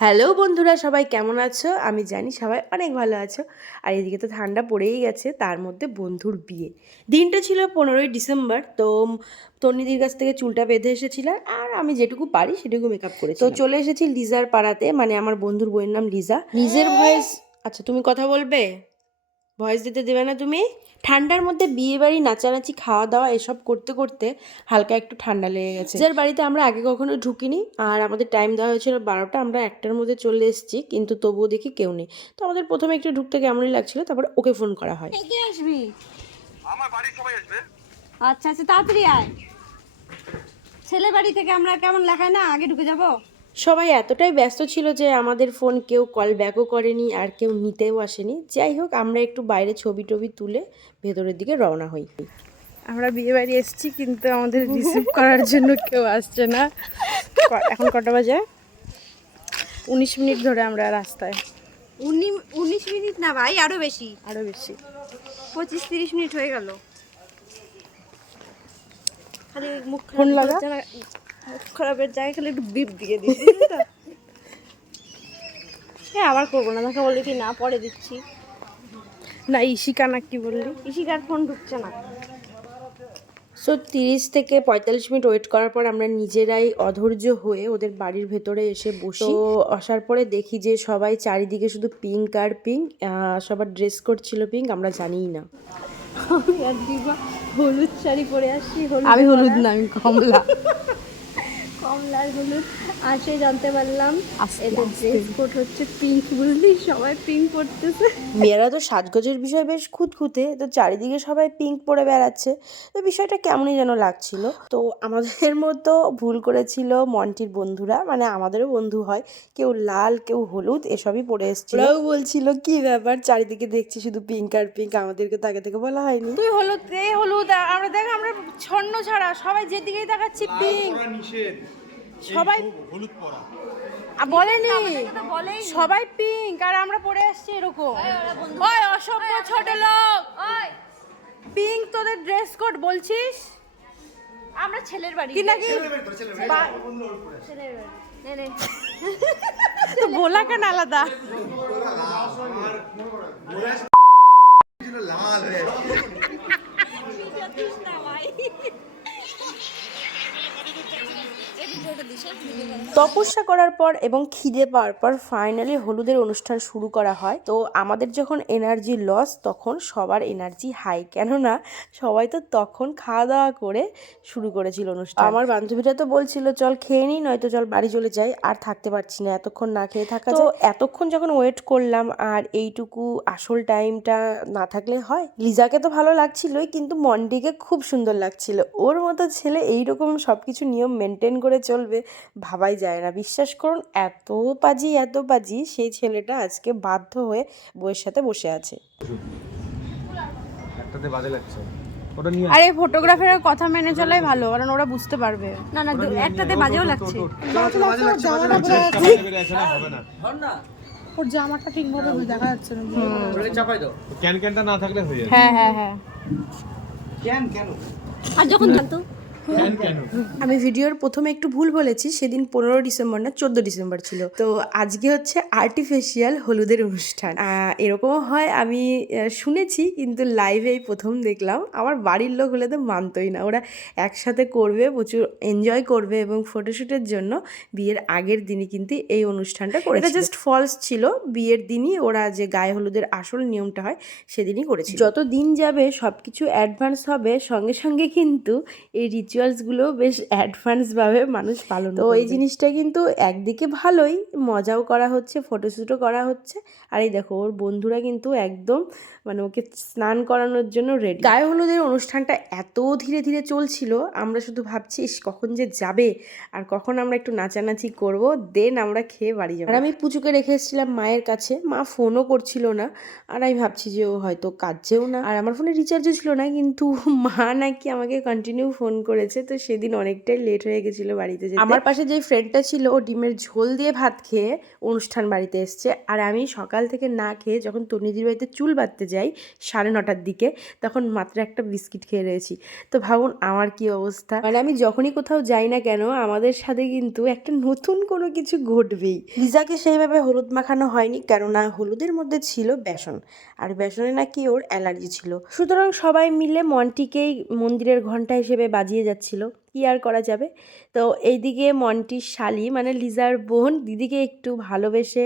Hello বন্ধুরা সবাই কেমন আছো? আমি জানি সবাই অনেক ভালো আছো। আর এদিকে তো ঠান্ডা পড়েই গেছে তার মধ্যে বন্ধুর বিয়ে। দিনটা ছিল পনেরোই ডিসেম্বর তো তন্নিদির কাছ থেকে চুলটা বেঁধে এসেছিলাম আর আমি যেটুকু পারি সেটুকু মেকআপ করেছি তো চলে এসেছি লিজার পাড়াতে মানে আমার বন্ধুর বইয়ের নাম লিজা। লিজের ভয়েস আচ্ছা তুমি কথা বলবে? ভয়েস দিতে দেবে না তুমি? ঠান্ডার মধ্যে বিয়ে বাড়ি নাচানাচি খাওয়া দাওয়া এসব করতে করতে হালকা একটু ঠান্ডা লেগে গেছে। যার বাড়িতে আমরা আগে কখনো ঢুকিনি আর আমাদের টাইম দেওয়া হয়েছিল বারোটা আমরা একটার মধ্যে চলে এসেছি কিন্তু তবুও দেখি কেউ নেই। তো আমাদের প্রথমে একটু ঢুকতে কেমনই লাগছিল তারপরে ওকে ফোন করা হয়। কে আসবি? আমার বাড়ির সবাই আসবে। আচ্ছা আচ্ছা তাড়াতাড়ি আয়। ছেলে বাড়ি থেকে আমরা কেমন লেখায় না আগে ঢুকে যাব? সবাই এতটাই ব্যস্ত ছিল যে আমাদের ফোন কেউ কল ব্যাকও করেনি আর কেউ নিতেও আসেনি। যাই হোক আমরা একটু বাইরে ছবি টবি তুলে ভেতরের দিকে রওনা হই। আমরা বিয়ে বাড়ি এসেছি কিন্তু আমাদের রিসিভ করার জন্য কেউ আসছে না। এখন কটা বাজে? উনিশ মিনিট ধরে আমরা রাস্তায়। উনি উনিশ মিনিট না ভাই আরও বেশি। আরও বেশি। পঁচিশ তিরিশ মিনিট হয়ে গেল। খালি মুখ ফোন লাগা? খারাপ জায়গা- খারাপের জায়গায় খালি একটু বিপ দিয়ে দিচ্ছি হ্যাঁ আবার করব না তাকে বললি কি না পরে দিচ্ছি। না ইশিকা না কি বললি? ইশিকার ফোন ঢুকছে না। সো তিরিশ থেকে পঁয়তাল্লিশ মিনিট ওয়েট করার পর আমরা নিজেরাই অধৈর্য হয়ে ওদের বাড়ির ভেতরে এসে বসি। আসার পরে দেখি যে সবাই চারিদিকে শুধু পিঙ্ক আর পিঙ্ক সবার ড্রেস কোড ছিল পিঙ্ক আমরা জানিই না। হলুদ শাড়ি পরে আসছি আমি হলুদ না আমি কমলা। কমলার হলুদ আসে জানতে পারলাম এদের ড্রেস কোড হচ্ছে পিঙ্ক বুঝলি? সবাই পিঙ্ক পরতেছে। মেয়েরা তো সাজগোজের বিষয়ে বেশ খুঁতখুঁতে তো চারিদিকে সবাই পিঙ্ক পরে বেড়াচ্ছে। তো বিষয়টা কেমনই যেন লাগছিল। তো আমাদের মতো ভুল করেছিল মন্টির বন্ধুরা মানে আমাদেরও বন্ধু হয় কেউ লাল কেউ হলুদ এসবই পরে এসেছিল। ওরাও বলছিল কি ব্যাপার? চারিদিকে দেখছি শুধু পিঙ্ক আর পিঙ্ক আমাদেরকে তো আগে থেকে বলা হয়নি। তুই হলুদ এ হলুদ আমরা দেখ আমরা ছন্ন ছাড়া সবাই যেদিকেই দেখাচ্ছি পিঙ্ক সবাই হলুদ পরা। বলেনি। সবাই পিঙ্ক আর আমরা পরে আসছি এরকম। ওই অসভ্য ছোট লোক। পিঙ্ক তোদের ড্রেস কোড বলছিস? আমরা ছেলের বাড়ি। কি নাকি? বা- ছেলের বাড়ি। নে, নে। তো বলা কেন আলাদা লাল হয়ে তপস্যা করার পর এবং খিদে পাওয়ার পর ফাইনালি হলুদের অনুষ্ঠান শুরু করা হয়। তো আমাদের যখন এনার্জি লস তখন সবার এনার্জি হাই কেননা সবাই তো তখন খাওয়া দাওয়া করে শুরু করেছিল অনুষ্ঠান। আমার বান্ধবীরা তো বলছিল চল খেয়ে নিই নয়তো চল বাড়ি চলে যাই। আর থাকতে পারছি না এতক্ষণ না খেয়ে থাকা তো এতক্ষণ যখন ওয়েট করলাম আর এইটুকু আসল টাইমটা না থাকলে হয়? লিজাকে তো ভালো লাগছিলই কিন্তু মন্ডিকে খুব সুন্দর লাগছিল। ওর মতো ছেলে এইরকম সব কিছু নিয়ম মেনটেন করে চলবে ভাবাই যায় না। বিশ্বাস করুন এত পাজি এত পাজি সেই ছেলেটা আজকে বাধ্য হয়ে বইয়ের সাথে বসে আছে। একটাতে বাজে লাগছে। ওটা নিয়ে আরে ফটোগ্রাফারের কথা মেনে চলাই ভালো কারণ ওরা বুঝতে পারবে। না না একটাতে বাজেও লাগছে। ওর জামাটা ঠিকভাবে দেখা যাচ্ছে না। ক্যান ক্যানটা না থাকলে হয়ে যাবে। হ্যাঁ হ্যাঁ হ্যাঁ। আর যখন জানতো? ক্যান কেন আমি ভিডিওর প্রথমে একটু ভুল বলেছি সেদিন পনেরো ডিসেম্বর না চোদ্দ ডিসেম্বর ছিল। তো আজকে হচ্ছে আর্টিফিশিয়াল হলুদের অনুষ্ঠান। এরকমও হয় আমি শুনেছি কিন্তু লাইভে এই প্রথম দেখলাম। আমার বাড়ির লোক হলে তো মানতই না। ওরা একসাথে করবে প্রচুর এনজয় করবে এবং ফটোশ্যুটের জন্য বিয়ের আগের দিনই কিন্তু এই অনুষ্ঠানটা করে এটা জাস্ট ফলস ছিল। বিয়ের দিনই ওরা যে গায়ে হলুদের আসল নিয়মটা হয় সেদিনই করেছিল। যত দিন যাবে সব কিছু অ্যাডভান্স হবে। সঙ্গে সঙ্গে কিন্তু এই রিচুয়ালসগুলো বেশ অ্যাডভান্সভাবে মানুষ পালন তো এই জিনিসটা কিন্তু একদিকে ভালোই মজাও করা হচ্ছে ফটোশ্যুটও করা হচ্ছে। আর এই দেখো ওর বন্ধুরা কিন্তু একদম মানে ওকে স্নান করানোর জন্য রেডি গায়ে হলুদের অনুষ্ঠানটা এত ধীরে ধীরে চলছিল আমরা শুধু ভাবছি "ইস, কখন যে যাবে? আর কখন আমরা একটু নাচানাচি করব? দেন আমরা খেয়ে বাড়ি যাব। আর আমি পুচুকে রেখে এসেছিলাম মায়ের কাছে। মা ফোনও করছিল না। আর আমি ভাবছি যে ও হয়তো কাজেও না। আর আমার ফোনে রিচার্জও ছিল না কিন্তু মা নাকি আমাকে কন্টিনিউ ফোন করে করেছে তো সেদিন অনেকটাই লেট হয়ে গেছিল বাড়িতে যেতে। আমার পাশে যে ফ্রেন্ডটা ছিল ও ডিমের ঝোল দিয়ে ভাত খেয়ে অনুষ্ঠান বাড়িতে এসছে। আর আমি সকাল থেকে না খেয়ে যখন তনিদির বাড়িতে চুল বাঁধতে যাই সাড়ে নটার দিকে তখন মাত্র একটা বিস্কিট খেয়ে রয়েছি। তো ভাবুন আমার কি অবস্থা। মানে আমি যখনই কোথাও যাই না কেন আমাদের সাথে কিন্তু একটা নতুন কোনো কিছু ঘটবেই। লিজাকে সেইভাবে হলুদ মাখানো হয়নি কেননা হলুদের মধ্যে ছিল বেসন। আর বেসনে নাকি ওর অ্যালার্জি ছিল। সুতরাং সবাই মিলে মন্টিকেই মন্দিরের ঘণ্টা হিসেবে বাজিয়ে যাচ্ছিল কি আর করা যাবে? তো এইদিকে মন্টির শালি মানে লিজার বোন দিদিকে একটু ভালোবেসে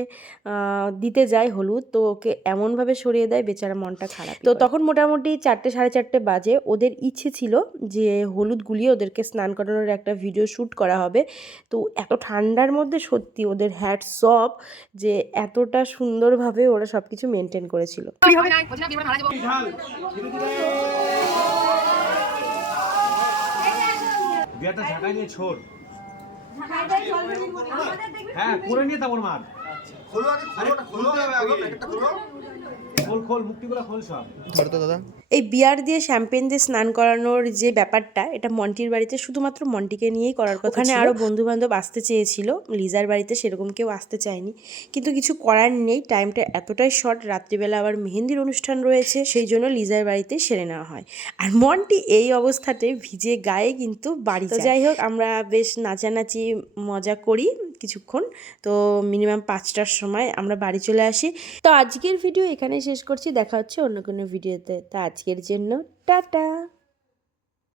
দিতে যায় হলুদ তো ওকে এমনভাবে সরিয়ে দেয় বেচারা মনটা খারাপ তো তখন মোটামুটি চারটে সাড়ে চারটে বাজে ওদের ইচ্ছে ছিল যে হলুদ গুলিয়ে ওদেরকে স্নান করানোর একটা ভিডিও শ্যুট করা হবে। তো এত ঠান্ডার মধ্যে সত্যি ওদের হ্যাট সব যে এতটা সুন্দরভাবে ওরা সব কিছু মেনটেন করেছিল ঢাল ধীরে ধীরে নিয়ে ছোট। হ্যাঁ করে নিয়ে তারপর মার। খোলো আগে খোলো খোলো খোলো প্যাকেটটা খোলো এই বিয়ার দিয়ে শ্যাম্পেন দিয়ে স্নান করানোর যে ব্যাপারটা এটা মন্টির বাড়িতে শুধুমাত্র মন্টিকে নিয়েই করার কথা ওখানে আরও বন্ধু বান্ধব আসতে চেয়েছিল। লিজার বাড়িতে সেরকম কেউ আসতে চায়নি। কিন্তু কিছু করার নেই টাইমটা এতটাই শর্ট রাত্রিবেলা আবার মেহেন্দির অনুষ্ঠান রয়েছে সেই জন্য লিজার বাড়িতে সেরে নেওয়া হয়। আর মন্টি এই অবস্থাতে ভিজে গায়ে কিন্তু বাড়িতে যাই হোক আমরা বেশ নাচানাচি মজা করি। কিছুক্ষণ। তো মিনিমাম পাঁচটার সময় আমরা বাড়ি চলে আসি। তো আজকের ভিডিও এখানে শেষ করছি। দেখা হচ্ছে অন্য কোনো ভিডিওতে তো আজকের জন্য, টাটা!